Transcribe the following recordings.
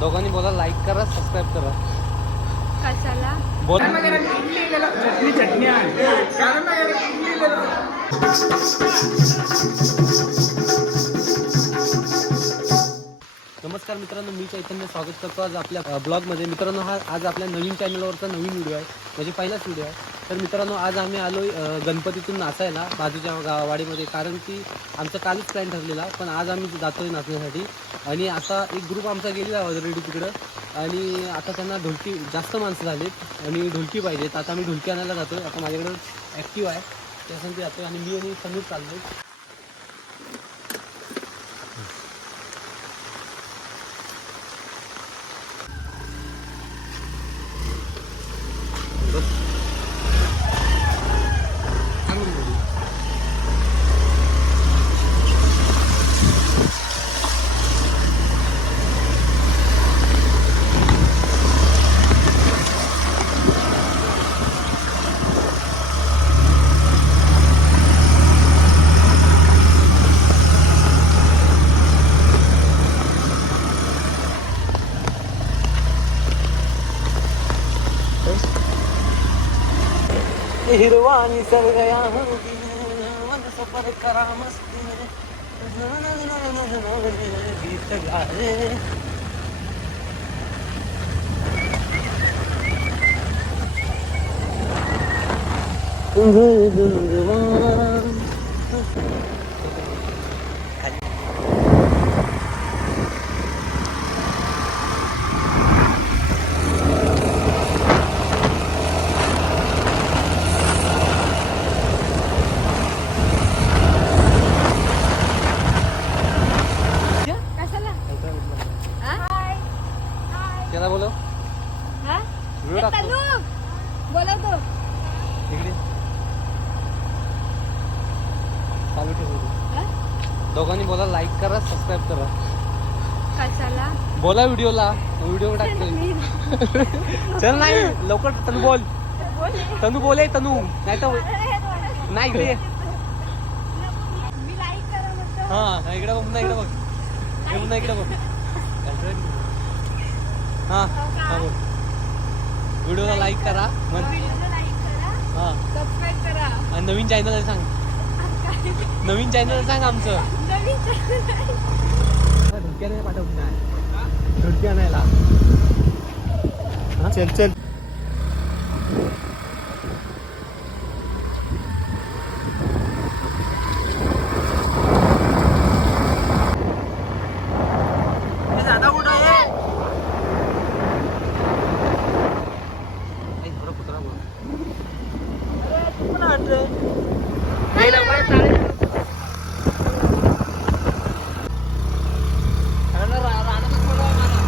दोघांनी बोला लाईक करा सबस्क्राईब करा. कशाला? बोल. नमस्कार मित्रांनो मी चैतन्य स्वागत करतो आज आपल्या ब्लॉगमध्ये. मित्रांनो हा आज आपल्या नवीन चॅनलवरचा नवीन व्हिडिओ आहे. म्हणजे पहिलाच व्हिडिओ आहे. तर मित्रांनो आज आम्ही आलो गणपतीतून नाचायला बाजूच्या गावावाडीमध्ये. कारण की आमचा कालच प्लॅन ठरलेला पण आज आम्ही जातोय नाचण्यासाठी. आणि आता एक ग्रुप आमचा गेलेला ऑलरेडी तिकडं. आणि आता त्यांना ढोलकी जास्त माणसं झालीत. आणि ढोलकी पाहिजेत. आता आम्ही ढोलकी आणायला जातोय. आता माझ्याकडे ॲक्टिव्ह आहे. त्यासाठी जातोय. आणि मी आणि समीर आहे हिरवा निसर्ग सफर करा मस्ती गीत गाए कशाला हाय त्याला बोलो हा व्हिडिओ ए, टाकतो तनू बोलवतो इकडे चालू ठेव व्हिडिओ. हा? दोघांनी बोला लाईक करा सबस्क्राईब करा बोला व्हिडिओला. व्हिडिओ टाकतोय मी चल नाही लवकर तनू बोल. तनू बोले तनू. नाही तर नाही इकडे हा इकडे बघ ना इकडे बघ. पुन्हा इकडे बघ. हा हा बोल. व्हिडिओला लाईक करा हा. सबस्क्राईब करा आणि नवीन चॅनल सांग. नवीन चॅनल सांग आमचं. धुडक्याने पाठवून आणायला. चल चल दादा कुठं आहे ए, थोडं कुत्रा बोल. अरे, तू पण हट रे. ए, लवकर ये, चालेल. अरे, रा- रानातच बोलवा मला.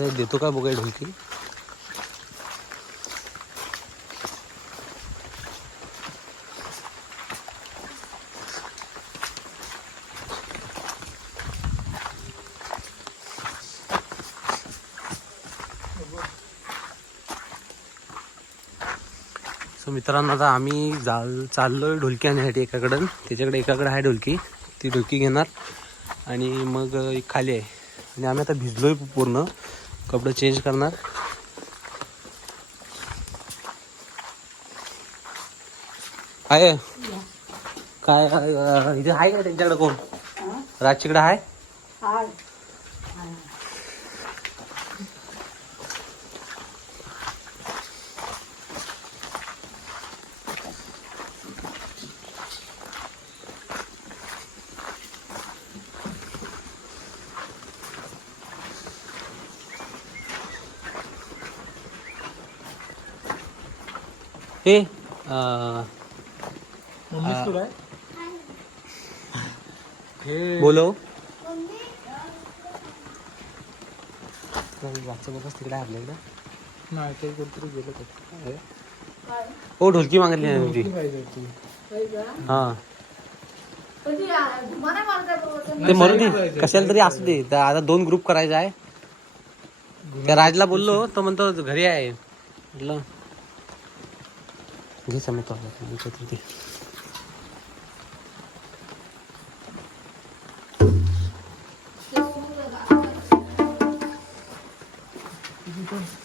ते देतो का बघाय ढोलकी? सो मित्रांनो आता आम्ही जाल चाललोय ढोलकी आणण्यासाठी एकाकडं. त्याच्याकडे एकाकडे आहे ढोलकी. ती ढोलकी घेणार. आणि मग एक खाली आहे. आणि आम्ही आता भिजलोय पूर्ण. कपडे चेंज करणार. आहे? काय इथे आहे का त्यांच्याकडे कोण? राजच्याकडे आहे? ए अं, मम्मीच तुला आहे? हे बोलो. तिकडे आपल्याकडे नाही ते कोणतरी गेलं ते. हो. ढोलकी मागितली आहे तुमची किती पाहिजे होती? हा. ते मरू दे कशाला तरी असू दे. तर आता दोन ग्रुप करायचा आहे. त्या राजला बोललो तो म्हणतो घरी आहे. म्हटलं घे समेत ते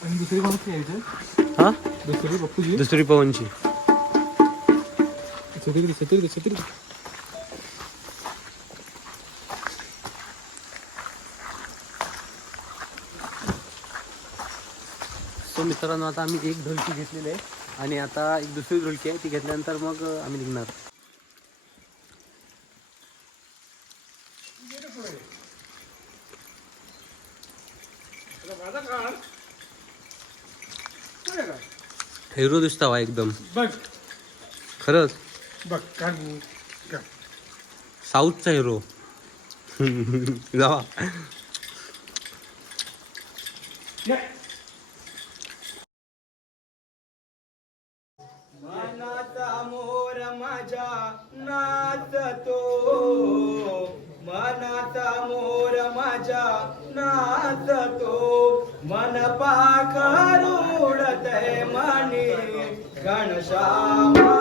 आणि दुसरी कोणाची यायचं हा? दुसरी पवनची छत्री छत्री छत्री सो मित्रांनो आता आम्ही एक ढोलकी घेतलेली आहे आणि आता एक दुसरी ढोलकी आहे ती घेतल्यानंतर मग आम्ही निघणार. हिरो दिसता वा एकदम. बघ. खरंच? बघ काय काय साऊथचा हिरो जावा. माझ्या नाचतो मन पाखरुडते मणी घनश्यामा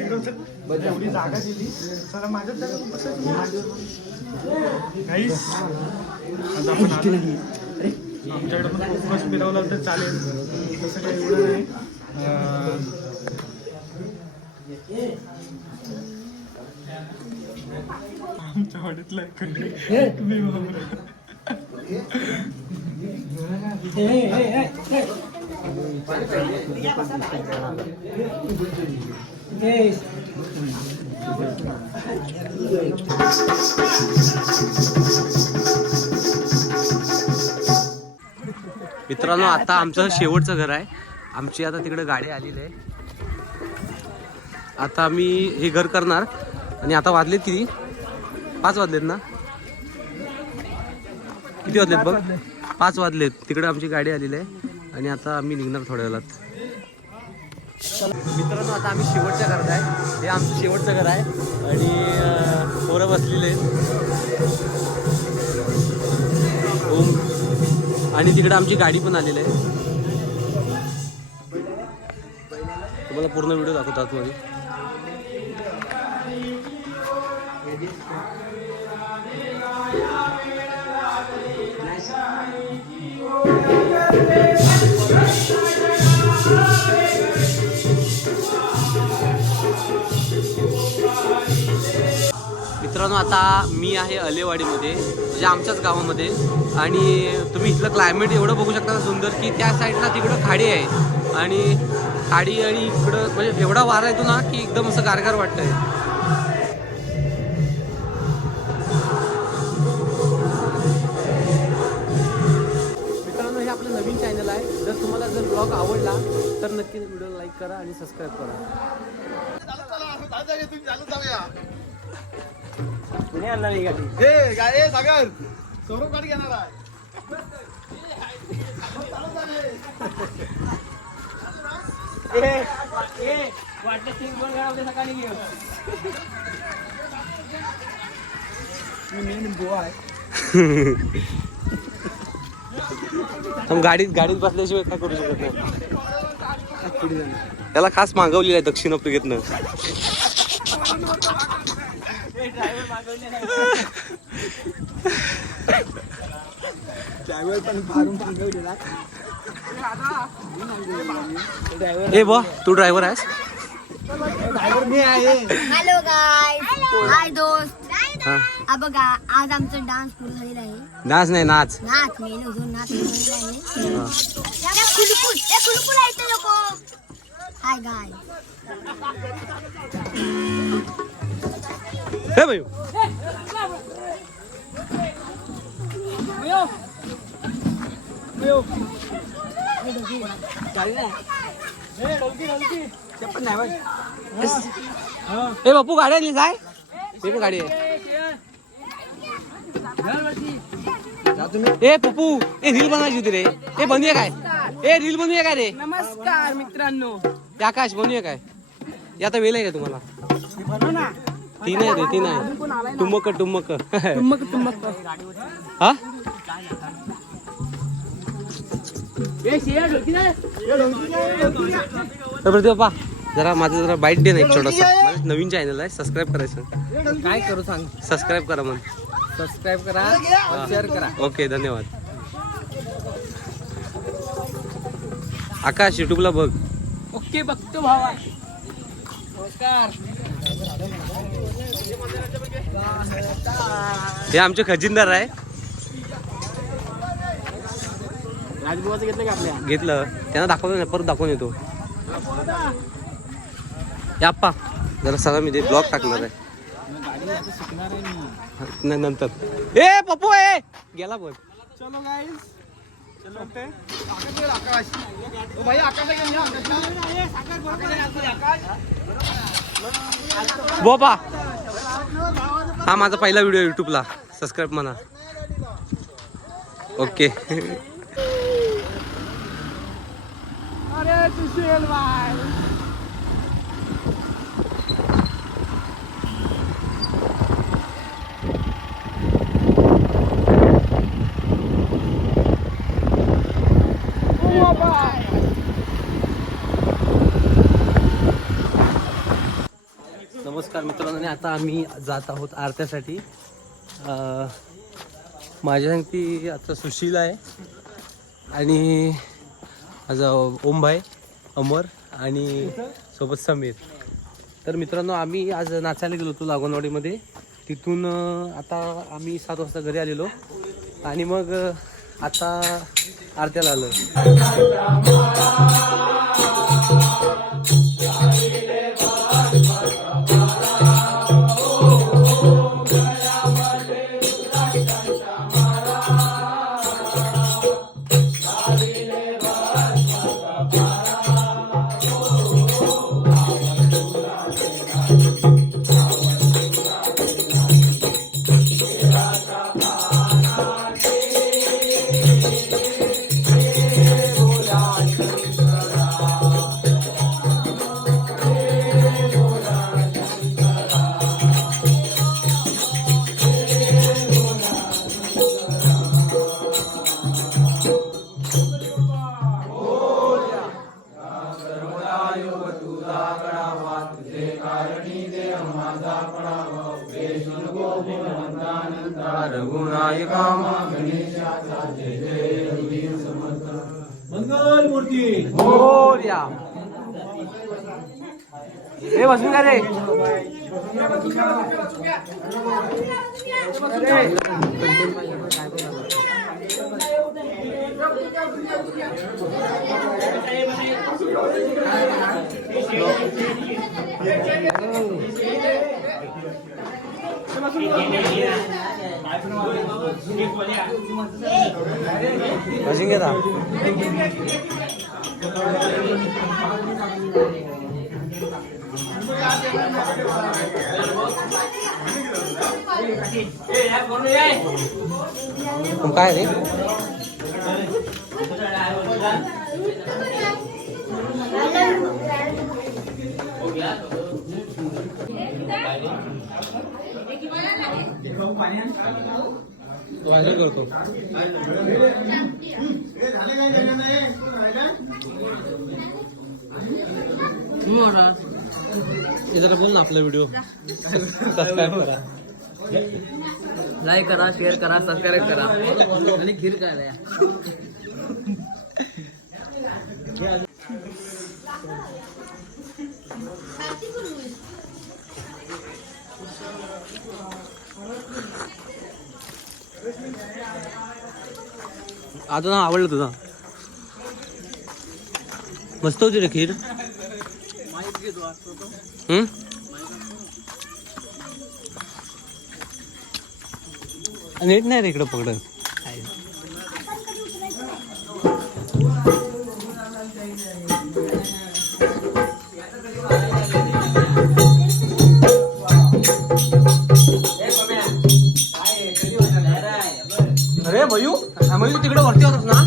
एवढी जागा दिली. चला माझ्या काहीच आज आपण आलो. आमच्याकडे पण कोकणच फिरवलं तर चालेल. तसं काही एवढं नाही. आमच्या वाडीतला एक मी मित्रांनो आता आमचं शेवटचं घर आहे. आमची आता तिकडे गाडी आलेली आहे. आता आम्ही हे घर करणार. आणि आता वाजलेत किती? पाच वाजलेत ना? किती वाजलेत बघ? पाच वाजलेत. तिकडे आमची गाडी आलेली आहे. आणि आता आम्ही निघणार थोड्या वेळात. मित्रांनो आता आम्ही शेवटच्या घरात आहे. हे आमचं शेवटचं घर आहे. आणि पोरं बसलेले ओम. आणि तिकडे आमची गाडी पण आलेली आहे. तुम्हाला पूर्ण व्हिडिओ दाखवतो आतमध्ये. मित्रांनो आता मी आहे अलेवाडीमध्ये म्हणजे आमच्याच गावामध्ये. आणि तुम्ही इथलं क्लायमेट एवढं बघू शकता सुंदर की त्या साईडला तिकडं खाडी आहे. आणि खाडी आणि इकडं म्हणजे एवढा वारा येतो ना की एकदम असं गारगार वाटतंय. मित्रांनो हे आपलं नवीन चॅनल आहे. जर तुम्हाला जर ब्लॉग आवडला तर नक्कीच व्हिडिओ लाईक करा आणि सबस्क्राईब करा. हे गाय सागर सौरभ गाडी घेणार आहे. हम गाडीत गाडीत बसल्याशिवाय काय करू शकत नाही. त्याला खास मागवलेलं आहे दक्षिण आफ्रिकेतनं. ड्रायव्हर पण फारून मागवलेला ए बा तू ड्रायव्हर आहेस? हॅलो गाय हाय दोस्त. हा. बघा आज आमचं डान्स पूर्ण झालेला आहे. डान्स नाही नाच. नाच मेन होतो नाच झालेला आहे. या या आहे लोक. हाय गाय हे भाई ए बापू गाडी आली काय? हे पण गाडी आहे. ए पप्पू ए रील बनवायची होती रे. ए बनवूया काय? ए रील बनवूया काय रे? नमस्कार मित्रांनो. ते आकाश बनवूया काय? हे आता वेळ आहे का तुम्हाला? ती नाही रे ती नाही. टुमक टुमक. तुमक तुमक हा? पा. जरा माझं जरा बाईट दे ना एक छोटासा. माझं नवीन चॅनल आहे सबस्क्राईब करायचं. काय करू सांग? सबस्क्राईब करा मग सबस्क्राईब करा शेअर करा. ओके धन्यवाद. आकाश युट्यूबला बघ. ओके बघतो भावा. नमस्कार. हे आमचे खजिनदार आहे. राजबुवाचं घेतलं का आपल्या? घेतलं. त्यांना दाखवतो ना परत दाखवून येतो. या आप्पा जरा सगळं मी ते ब्लॉग टाकणार आहे. न- नंतर. ए पप्पू ए! गेला पण चलो गाईस चलो ओके आकाश ओ भाई आकाश आहे का नाही? आकाश. बोपा हा माझा पहिला व्हिडिओ युट्यूबला. सबस्क्राईब म्हणा. ओके अरे सुशील बाय नमस्कार मित्रांनो आणि आता आम्ही जात आहोत आरत्यासाठी. माझ्या सांगती आता सुशील आहे आणि माझा ओमभाई अमर आणि सोबत समीर. तर मित्रांनो आम्ही आज नाचायला गेलो होतो लागवणवाडीमध्ये तिथून आता आम्ही सात वाजता घरी आलेलो आणि मग आता आरत्याला आलो ए बसून का रे बसून घे ना. मग काय रे तो असं करतो हे हे जरा बोल ना आपला व्हिडिओ सबस्क्राईब करा. लाईक करा शेअर करा सबस्क्राईब करा. आणि खीर करा आता ना आवडलं तुझा? मस्त होती रे खीर? नीट नाही रे इकडं पकडत. अरे मयू मयू तिकडे वरती होतास ना?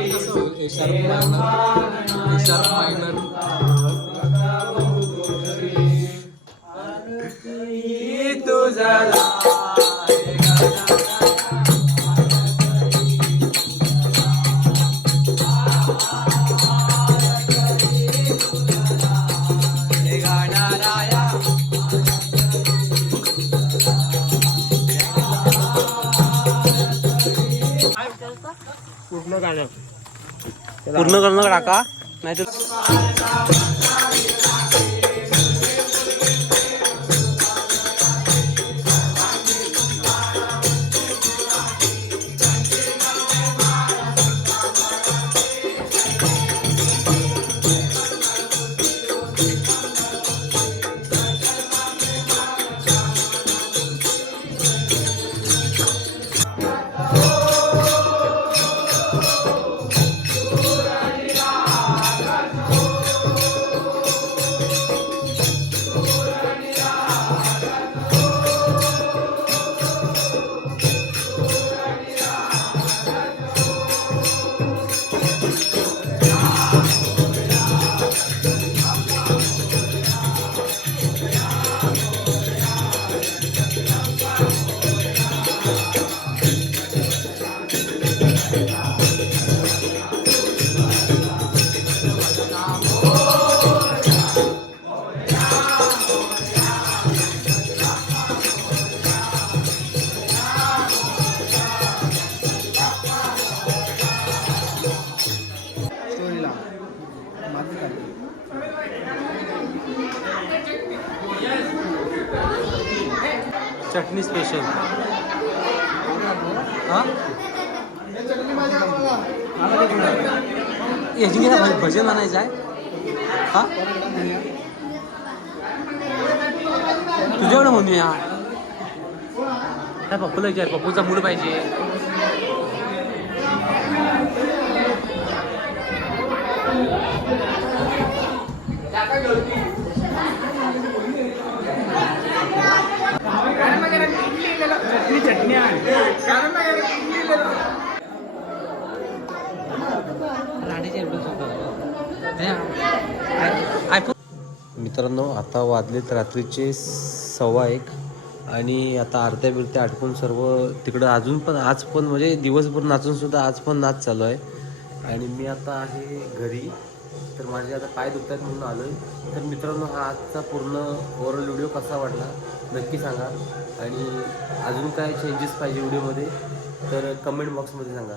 ए शार्प मायनर पूर्ण करणं टाका नाही तर चटणी स्पेशल हां? याची की भजन आणायचं आहे. हां? तुझ्याकडे म्हणूया काय पप्पूला विचार पप्पूचा मूड पाहिजे. चटणी चटणी आहे मित्रांनो आता वाजलेत रात्रीचे सव्वा एक आणि आता आरत्या बिरत्या आटपून सर्व तिकडं अजून पण आज पण म्हणजे दिवसभर नाचून सुद्धा आज पण नाच चालू आहे. आणि मी आता आहे घरी. तर माझे आता पाय दुखत आहेत म्हणून आलो आहे तर मित्रांनो हा आजचा पूर्ण ओव्हरऑल व्हिडिओ कसा वाटला नक्की सांगा. आणि अजून काय चेंजेस पाहिजे व्हिडिओमध्ये तर कमेंट बॉक्समध्ये सांगा.